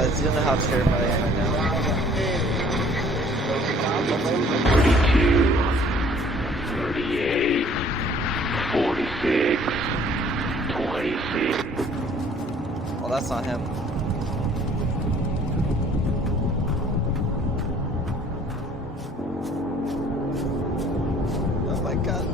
Guys, you don't know how terrified I am right now. 32, 38, 46, 26. Well, that's not him. Oh my god.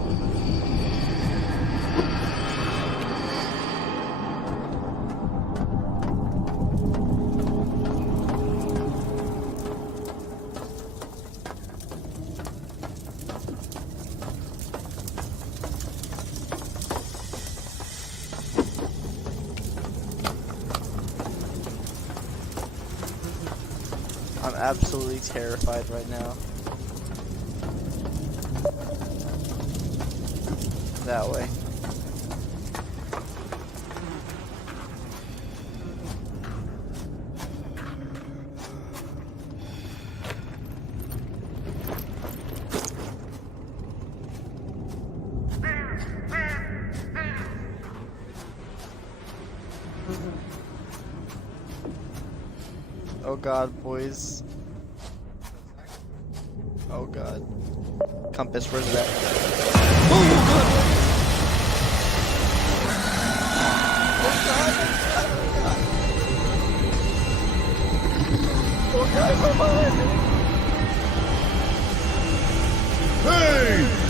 I'm absolutely terrified right now. That way. Oh god, boys. Oh god. Compass, where's that? Oh god! Oh god! Oh god! Oh god! Hey!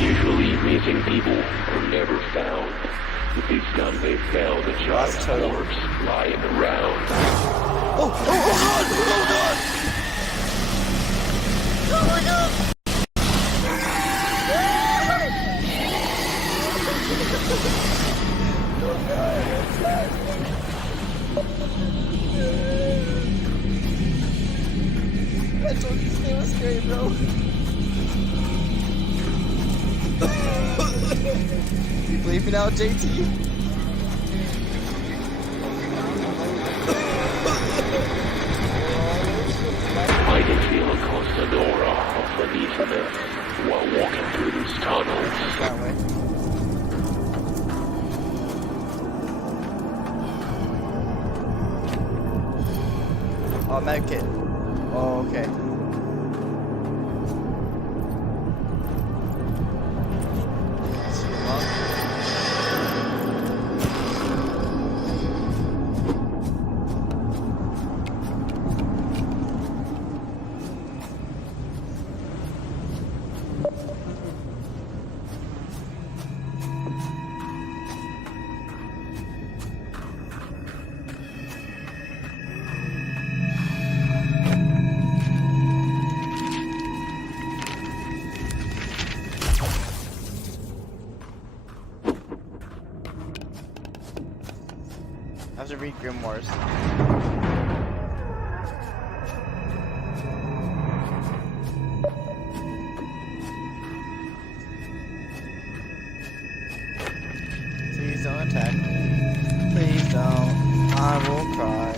Usually missing people are never found. But this time they found a child's corpse lying around. Oh god! Oh god! Oh my god! I told you this game was scary, bro. You believe me now, JT? I can feel a constant aura of uneasiness while walking through these tunnels. That way. Oh, medkit. Oh, okay. See you, Mom. I have to read Grimoires. Please don't attack me. Please don't. I will cry.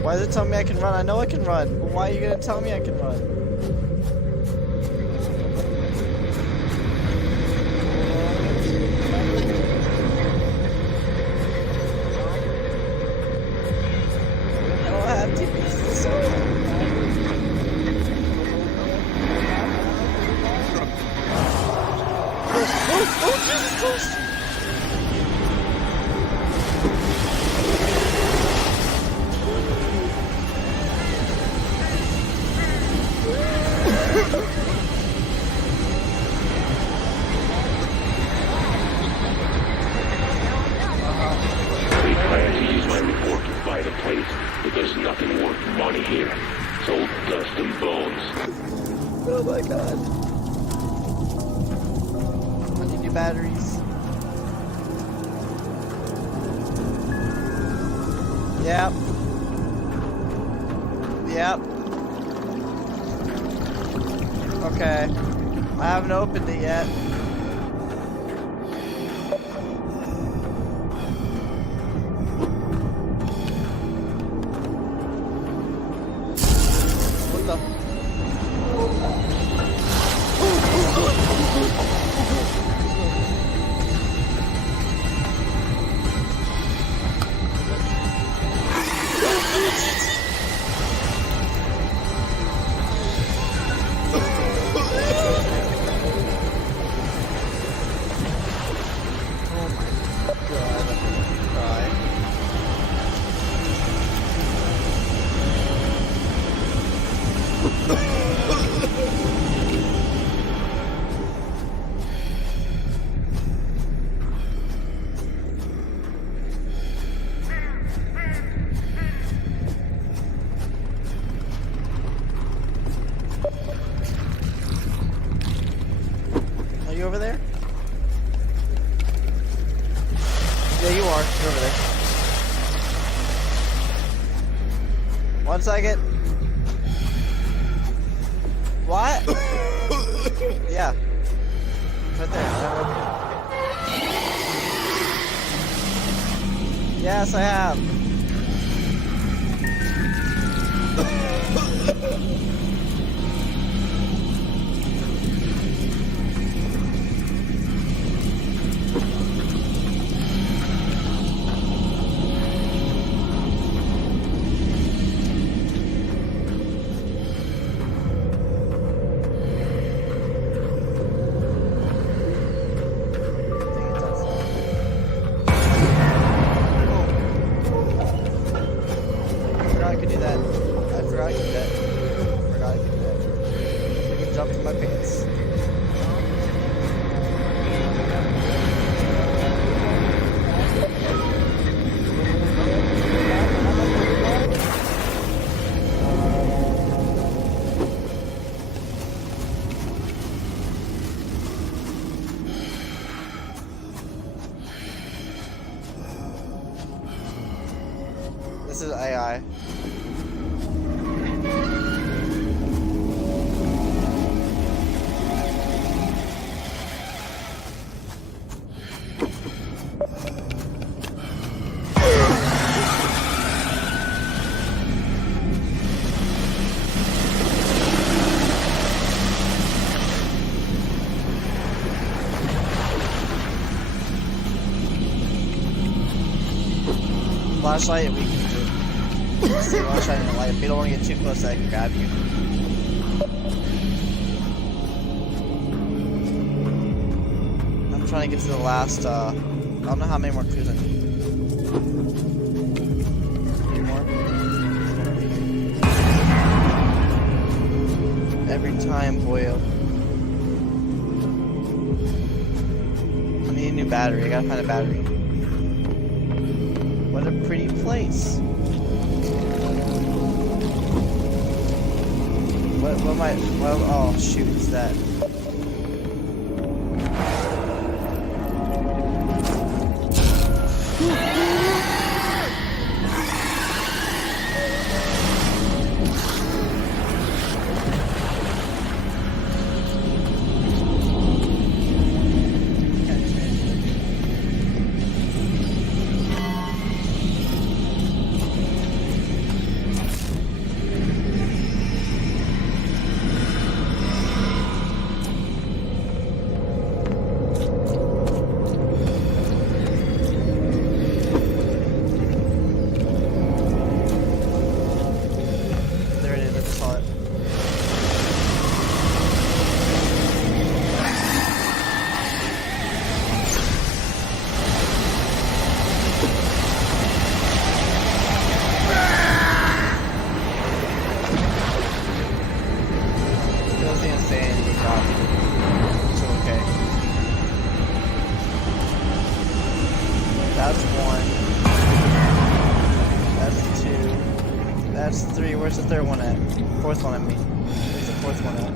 Why is it telling me I can run? I know I can run, but why are you gonna tell me I can run? I don't have TPs, so... Oh, Jesus Christ! They plan to use my report to buy the place, but there's nothing worth money here. It's all dust and bones. Oh my god. I need new batteries. Yep. Yep. Okay. I haven't opened it yet. What the? Oh my god, I'm gonna cry. Are you over there? Yeah, you are. You're over there. 1 second. What? Yeah. It's right there. I haven't opened it. Yes, I have. I forgot I could do that. I forgot I could do that. I forgot I could do that. I can jump to my pants. This is AI. Flashlight, we can do. Flashlight and light. If you don't want to get too close, I can grab you. I'm trying to get to the last, I don't know how many more clues I need. 3 more? Every time, boyo. I need a new battery. I gotta find a battery. What a pretty place. What am I, oh shoot, what's that? There it is, I just saw it. It doesn't even say anything about it. So okay. That's 1. That's 2. That's 3. Where's the third one at? Fourth one, I mean. Where's the fourth one at?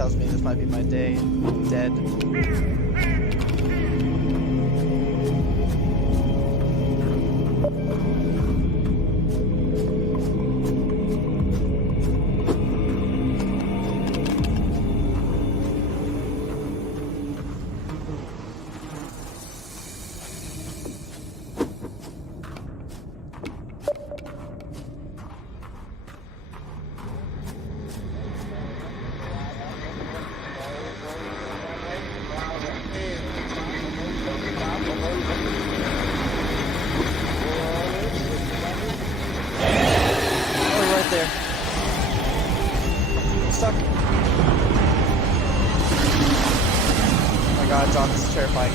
tells me this might be my day. Dead. Oh, right there. I'm stuck. Oh my god, John, this is terrifying.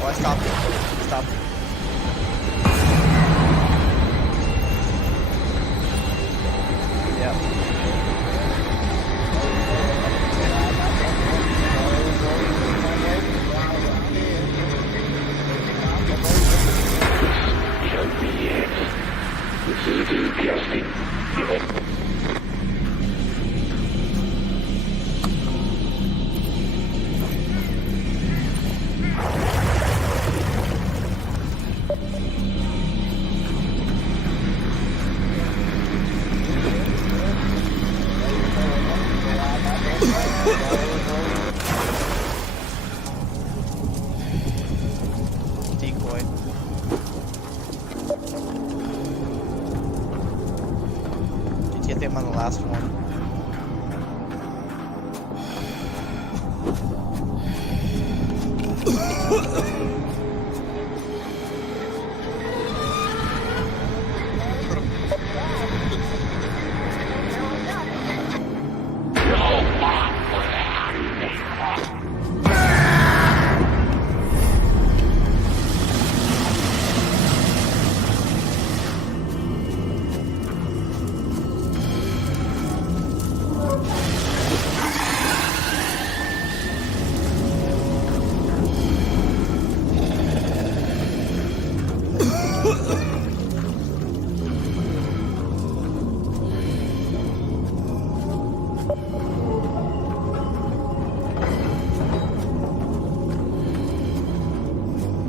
Oh, I stopped it. I stopped it. Yeah. Can't be it. This is disgusting. Decoy. I think I'm on the last one.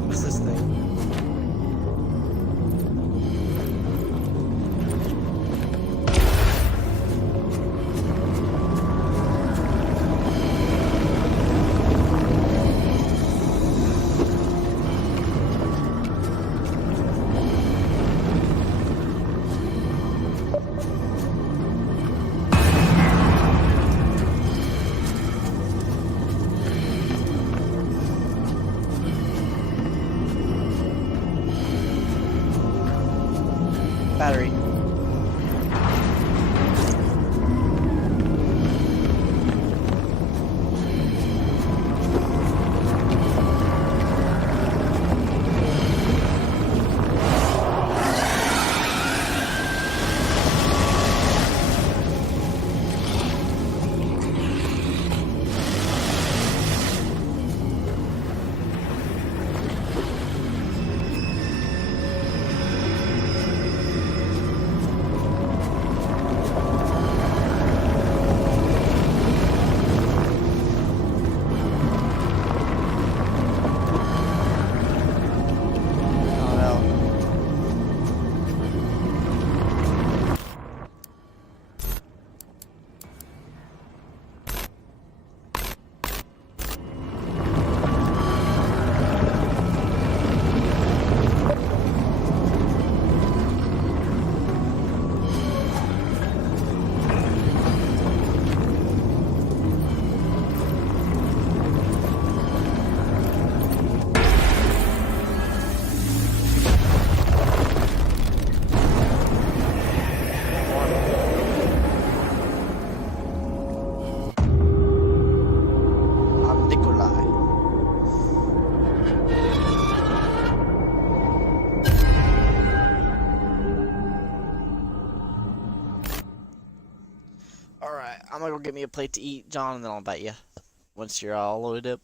What's this thing? Battery. I'm gonna go get me a plate to eat, John, and then I'll bet you once you're all loaded up.